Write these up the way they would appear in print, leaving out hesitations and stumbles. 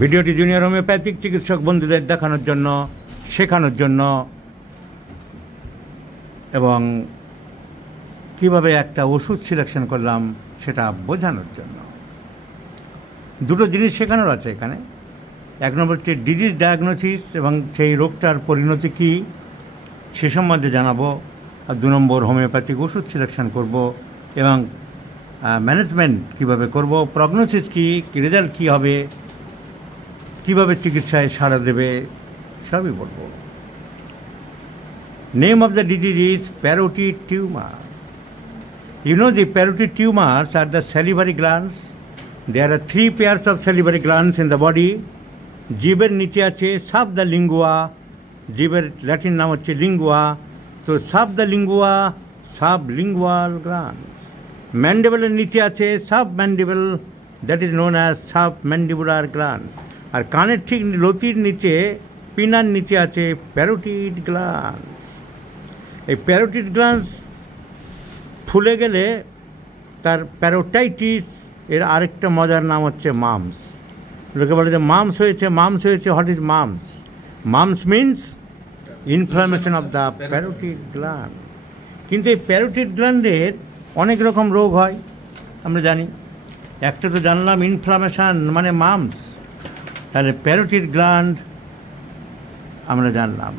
ভিডিওটি junior homeopathic চিকিৎসক বন্ধুদের দেখানোর জন্য, শেখানোর জন্য এবং কিভাবে একটা ওষুধ সিলেকশন করলাম সেটা বোঝানোর জন্য। দুটো জিনিস শেখানোর আছে এখানে। এক নম্বর হচ্ছে ডিজিজ ডায়াগনোসিস এবং সেই রোগটার পরিণতি কী সে সম্বন্ধে জানাবো, আর 2 নম্বর হোমিওপ্যাথিক ওষুধ সিলেকশন করব এবং ম্যানেজমেন্ট কীভাবে করব, প্রগনোসিস কী, রেজাল্ট কী হবে, কীভাবে চিকিৎসায় সাড়া দেবে, সবই বলবো। Name of the disease is parotid tumour. You know the parotid tumors are the salivary glands. There are 3 pairs of salivary glands in the body. জিবের নিচে আছে সাব দ্য লিঙ্গুয়া, জিবের ল্যাটিন নাম হচ্ছে লিঙ্গুয়া, তো sub the lingua sublingual glands. ম্যান্ডিবলের নিচে আছে sub mandible, that is known as sub mandibular glands. আর কানের ঠিক লতির নিচে, পিনার নিচে আছে প্যারোটিড গ্ল্যান্ডস। এই প্যারোটিড গ্ল্যান্ডস ফুলে গেলে তার প্যারোটাইটিস, এর আরেকটা মজার নাম হচ্ছে মামস। লোকে বলে যে মামস হয়েছে। What is mum's? Mum's means inflammation of the parotid gland. কিন্তু এই প্যারোটিড গ্ল্যান্ডের অনেক রকম রোগ হয় আমরা জানি। একটা তো জানলাম ইনফ্লামেশন মানে মামস, তাহলে প্যারোটিড গ্ল্যান্ড আমরা জানলাম।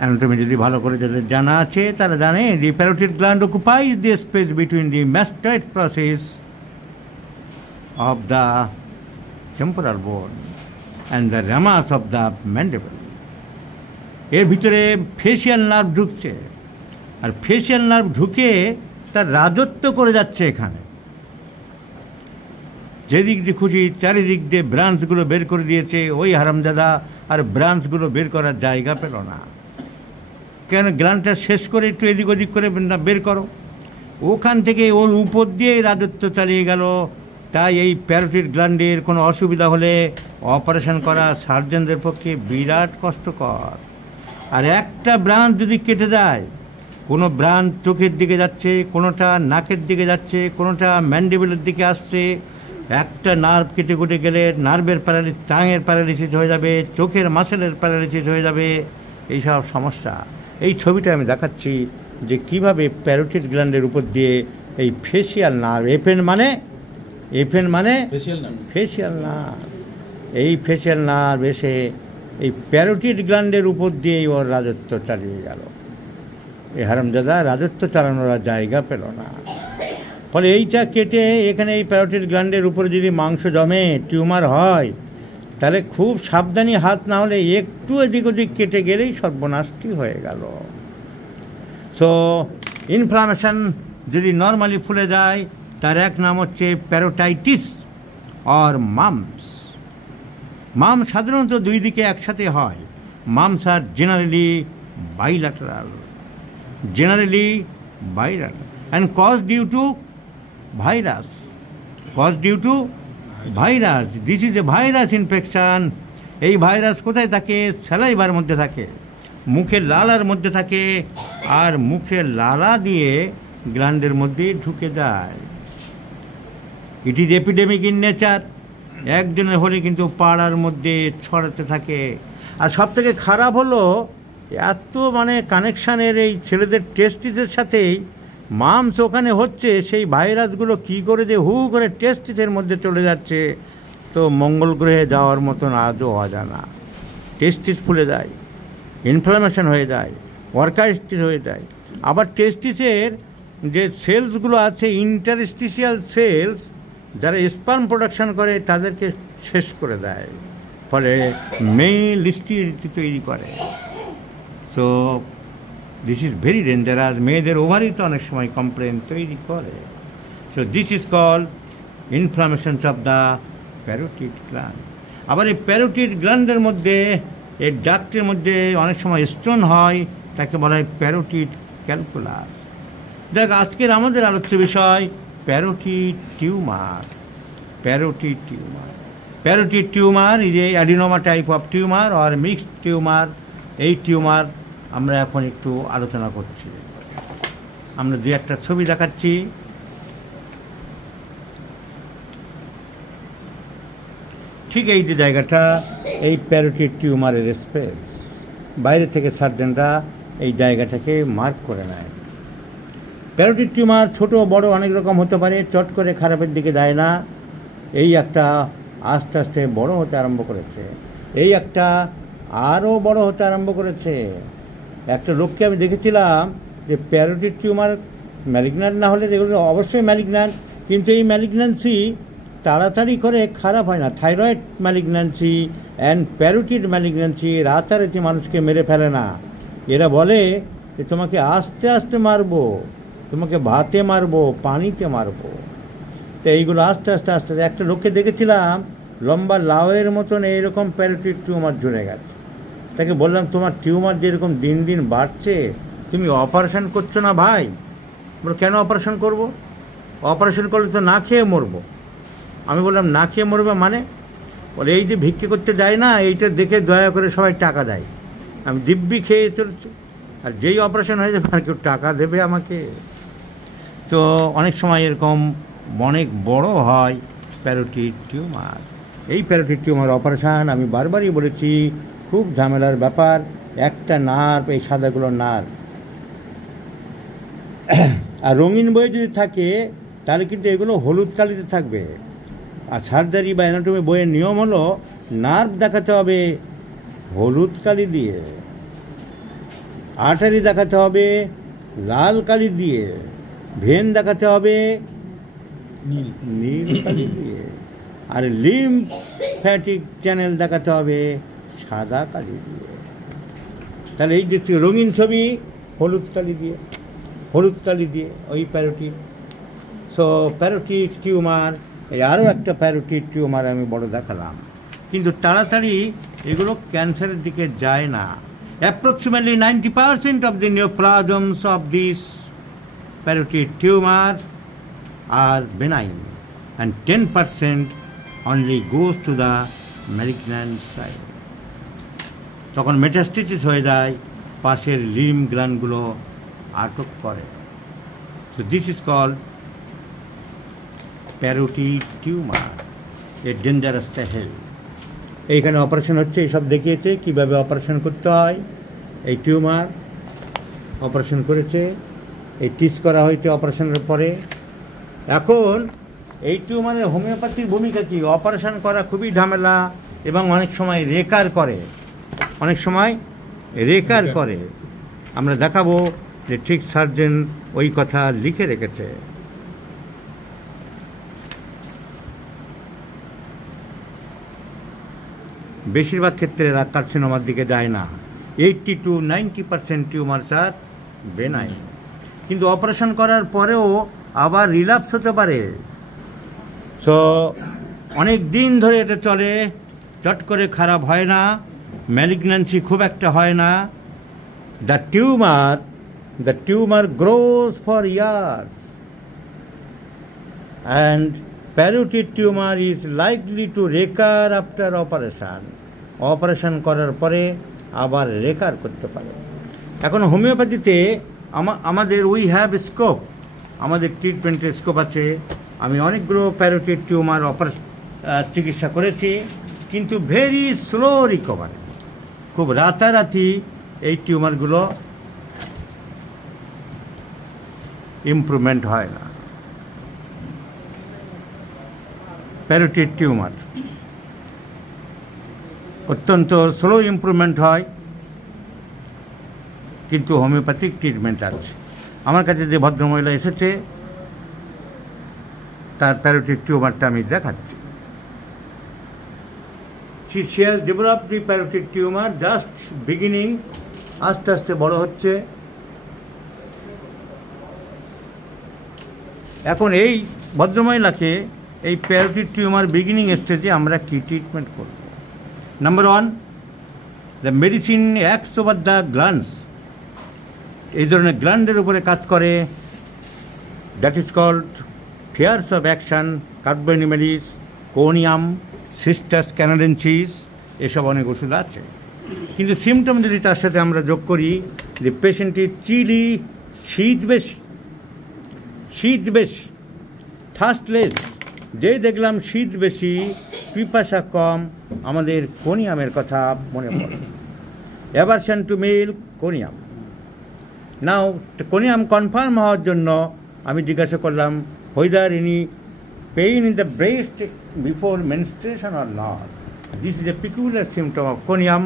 অ্যানাটমি যদি ভালো করে যাদের জানা আছে তারা জানে the parotid gland occupies the space between the mastoid process of the temporal bone and the ramus of the mandible. এর ভিতরে ফেসিয়াল নার্ভ ঢুকছে, আর ফেসিয়াল নার্ভ ঢুকে তার রাজত্ব করে যাচ্ছে এখানে। যেদিক দিয়ে খুশি চারিদিক দিয়ে ব্রাঞ্চগুলো বের করে দিয়েছে। ওই হারামজাদা আর ব্রাঞ্চগুলো বের করার জায়গা পেল না। কেন? গ্ল্যান্ডটা শেষ করে একটু এদিক ওদিক করে না বের করো। ওখান থেকে ওর উপর দিয়েই রাজত্ব চালিয়ে গেল। তাই এই প্যারোটিড গ্ল্যান্ডের কোনো অসুবিধা হলে অপারেশন করা সার্জনদের পক্ষে বিরাট কষ্টকর। আর একটা ব্রাঞ্চ যদি কেটে যায়, কোনো ব্রাঞ্চ চোখের দিকে যাচ্ছে, কোনোটা নাকের দিকে যাচ্ছে, কোনোটা ম্যান্ডিবলের দিকে আসছে, একটা নার্ভ কেটে কুটে গেলে নার্ভের প্যারালিসিস, টাঙের প্যারালিসিস হয়ে যাবে, চোখের মাসেলের প্যারালিসিস হয়ে যাবে, এইসব সমস্যা। এই ছবিটা আমি দেখাচ্ছি যে কিভাবে প্যারোটিড গ্ল্যান্ডের উপর দিয়ে এই ফেসিয়াল নার্ভ, এফেন মানে ফেসিয়াল নার্ভ, এই ফেসিয়াল নার্ভ এসে এই প্যারোটিড গ্ল্যান্ডের উপর দিয়েই ওর রাজত্ব চালিয়ে গেল। এই হারামজাদা রাজত্ব চালানোর জায়গা পেল না। ফলে এইটা কেটে এখানে এই প্যারোটিড গ্ল্যান্ডের উপরে যদি মাংস জমে, টিউমার হয়, তাহলে খুব সাবধানী হাত না হলে একটু এদিক ওদিক কেটে গেলেই সর্বনাশটি হয়ে গেল। সো ইনফ্লামেশন যদি নর্মালি ফুলে যায় তার এক নাম হচ্ছে প্যারোটাইটিস অর মামস। মামস সাধারণত 2 দিকে একসাথে হয়। মামস আর generally bilateral and caused due to virus. This is a virus infection. এই ভাইরাস কোথায় থাকে? স্যালাইভার মধ্যে থাকে, মুখের লালার মধ্যে থাকে, আর মুখের লালা দিয়ে গ্ল্যান্ডের মধ্যে ঢুকে যায়। It is epidemic in nature. একজনের হলে কিন্তু পাড়ার মধ্যে ছড়াতে থাকে। আর সবথেকে খারাপ হলো এত কানেকশানের এই ছেলেদের টেস্টিসের সাথেই মামস ওখানে হচ্ছে, সেই ভাইরাসগুলো কী করে যে হু করে টেস্টিসের মধ্যে চলে যাচ্ছে, তো মঙ্গল গ্রহে যাওয়ার মতন আজও অজানা। টেস্টিস ফুলে যায়, ইনফ্লামেশন হয়ে যায়, অর্কাইটিস হয়ে যায়। আবার টেস্টিসের যে সেলসগুলো আছে, ইন্টারস্টিশিয়াল সেলস, যারা স্পার্ম প্রোডাকশন করে তাদেরকে শেষ করে দেয়। ফলে মেল স্টেরিলিটি তৈরি করে। So this is very dangerous. মেয়েদের ওভারই তো অনেক সময় কমপ্লেন তৈরি করে। So this is called inflammations of the parotid gland. আবার এই প্যারোটিড গ্ল্যান্ডের মধ্যে, এর ডাক্টের মধ্যে অনেক সময় স্টোন হয়, তাকে বলা হয় প্যারোটিড ক্যালকুলাস। দেখ, আজকের আমাদের আলোচ্য বিষয় parotid tumour. Parotid tumour is a adenoma type of tumour or mixed tumour. এই টিউমার আমরা এখন একটু আলোচনা করছি। আমরা 2-1টা ছবি দেখাচ্ছি। ঠিক এই যে জায়গাটা, এই প্যারোটিড টিউমারের স্পেস, বাইরে থেকে সার্জনরা এই জায়গাটাকে মার্ক করে নেয়। প্যারোটিড টিউমার ছোট বড় অনেক রকম হতে পারে, চট করে খারাপের দিকে যায় না। এই একটা আস্তে আস্তে বড় হতে আরম্ভ করেছে, এই একটা আরও বড় হতে আরম্ভ করেছে। একটা লোককে আমি দেখেছিলাম যে প্যারোটিড টিউমার ম্যালিগন্যান্ট না হলে এগুলো অবশ্যই ম্যালিগন্যান্ট, কিন্তু এই ম্যালিগন্যান্সি তাড়াতাড়ি করে খারাপ হয় না। Thyroid malignancy and parotid malignancy রাতারাতি মানুষকে মেরে ফেলে না। এরা বলে যে তোমাকে আস্তে আস্তে মারবো, তোমাকে ভাতে মারবো, পানিতে মারবো। তো এইগুলো আস্তে আস্তে আস্তে একটা লোককে দেখেছিলাম লম্বা লাউয়ের মতন এইরকম প্যারোটিড টিউমার জুড়ে গেছে। তাকে বললাম তোমার টিউমার যেরকম দিন দিন বাড়ছে, তুমি অপারেশন করছো না ভাই? বলো কেন অপারেশন করব? অপারেশন করলে তো না খেয়ে মরবো। আমি বললাম না খেয়ে মরবে মানে? বলে এই যে ভিক্ষে করতে যায় না, এইটা দেখে দয়া করে সবাই টাকা দেয়, আমি দিব্যি খেয়ে চলছি, আর যেই অপারেশন হয়ে যাবে আর কেউ টাকা দেবে আমাকে? তো অনেক সময় এরকম অনেক বড় হয় প্যারোটিড টিউমার। এই প্যারোটিড টিউমার অপারেশান আমি বারবারই বলেছি খুব ঝামেলার ব্যাপার। একটা নার্ভ, এই সাদাগুলোর নার্ভ, আর রঙিন বই যদি থাকে তাহলে কিন্তু এগুলো হলুদ কালিতে থাকবে। আর সার্জারি বা অ্যানাটমি বইয়ের নিয়ম হলো নার্ভ দেখাতে হবে হলুদ কালি দিয়ে, আর্টারি দেখাতে হবে লাল কালি দিয়ে, ভেন দেখাতে হবে নীল কালি দিয়ে, আর লিম্ফ্যাটিক চ্যানেল দেখাতে হবে সাদা কালি দিয়ে। তাহলে এই যে রঙিন ছবি হলুদ কালি দিয়ে, হলুদ কালি দিয়ে ওই প্যারোটিড। সো প্যারোটিড টিউমার, এই আরও একটা প্যারোটিড টিউমার আমি বড় দেখালাম, কিন্তু তাড়াতাড়ি এগুলো ক্যান্সারের দিকে যায় না। Approximately 90% of the neoplasms of this parotid tumor are benign and 10% only goes to the malignant side. তখন মেটাস্টেসিস হয়ে যায়, পাশের লিম্ব গ্ল্যান্ডগুলো আটক করে। So this is called parotid tumour, a dangerous to health. এইখানে অপারেশন হচ্ছে, এইসব দেখিয়েছে কীভাবে অপারেশন করতে হয়। এই টিউমার অপারেশন করেছে, এই টিচ করা হয়েছে অপারেশনের পরে। এখন এই টিউমারের হোমিওপ্যাথির ভূমিকা কী? অপারেশন করা খুবই ঝামেলা এবং অনেক সময় রেকার করে, অনেক সময় রেকার করে। আমরা দেখাবো যে ঠিক সার্জেন ওই কথা লিখে রেখেছে। বেশিরভাগ ক্ষেত্রে কার্সিনোমার দিকে যায় না। 80 to 90% টিউমারস আর বেনাইন, কিন্তু অপারেশন করার পরেও আবার রিল্যাপস হতে পারে। সো অনেক দিন ধরে এটা চলে, চট করে খারাপ হয় না, ম্যালিগন্যান্সি খুব একটা হয় না। The tumour grows for years and parotid tumour is likely to recur after operation. Operation করার পরে আবার রেকার করতে পারে। এখন হোমিওপ্যাথিতে আমাদের উই হ্যাভ স্কোপ, আমাদের ট্রিটমেন্টের স্কোপ আছে। আমি অনেকগুলো প্যারোটিড টিউমার চিকিৎসা করেছি, কিন্তু ভেরি স্লো রিকভারি, খুব রাতারাতি এই টিউমারগুলো ইমপ্রুভমেন্ট হয় না। প্যারোটিড টিউমার অত্যন্ত স্লো ইমপ্রুভমেন্ট হয়, কিন্তু হোমিওপ্যাথিক ট্রিটমেন্ট আছে। আমার কাছে যে ভদ্রমহিলা এসেছে তার প্যারোটিড টিউমারটা আমি দেখাচ্ছি। she has developed the parotid tumor, just beginning, আস্তে আস্তে বড় হচ্ছে। এখন এই ভদ্রমহিলাকে এই প্যারোটিড টিউমার বিগিনিং স্টেজে আমরা কি ট্রিটমেন্ট করব? Number 1, the medicine acts over the glands. এই ধরনের গ্ল্যান্ডের উপরে কাজ করে, that is called spheres of action, carbo animalis, conium, cistus canadensis, এসব অনেক ওষুধ আছে। কিন্তু সিমটম যদি তার সাথে আমরা যোগ করি যে পেশেন্টের চিলি, শীত বেশি, থার্স্টলেস, যেই দেখলাম শীত বেশি পিপাসা কম, আমাদের কোনিয়ামের কথা মনে পড়ে। Aversion to milk, conium. Now conium confirm হওয়ার জন্য আমি জিজ্ঞাসা করলাম, whether any pain in the breast before menstruation or not. This is a peculiar symptom of conium,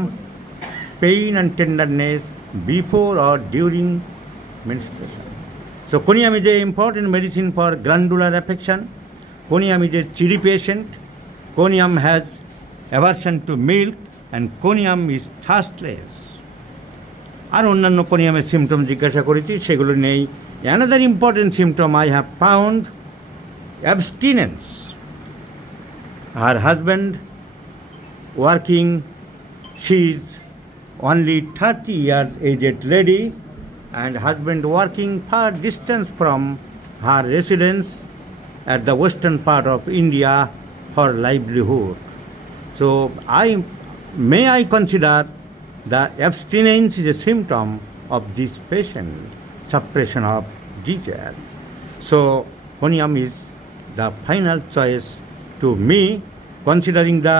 pain and tenderness before or during menstruation. So conium is an important medicine for glandular affection. Conium is a chilly patient. Conium has aversion to milk and conium is thirstless. আর অন্যান্য কোনিয়ামের symptom জিজ্ঞাসা করেছি, সেগুলো নেই। Another important symptom I have found অ্যাবস্টিনেন্স। Her husband working, she is only 30 years aged lady, and husband working far distance from her residence at the western part of India for livelihood. So may I consider the abstinence is a symptom of this patient, suppression of desire. So conium is the final choice to me, considering the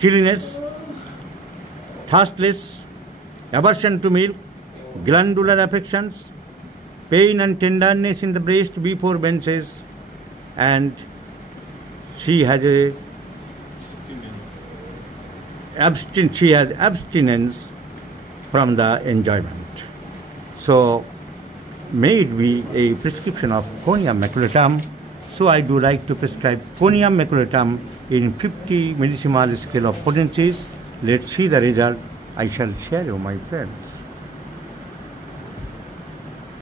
chilliness, thirstless, aversion to milk, glandular affections, pain and tenderness in the breast before menses, and she has abstinence from the enjoyment. So may it be a prescription of conium maculatum. So I do like to prescribe conium maculatum in 50 millisimal scale of potencies. Let's see the result. I shall share with my friend.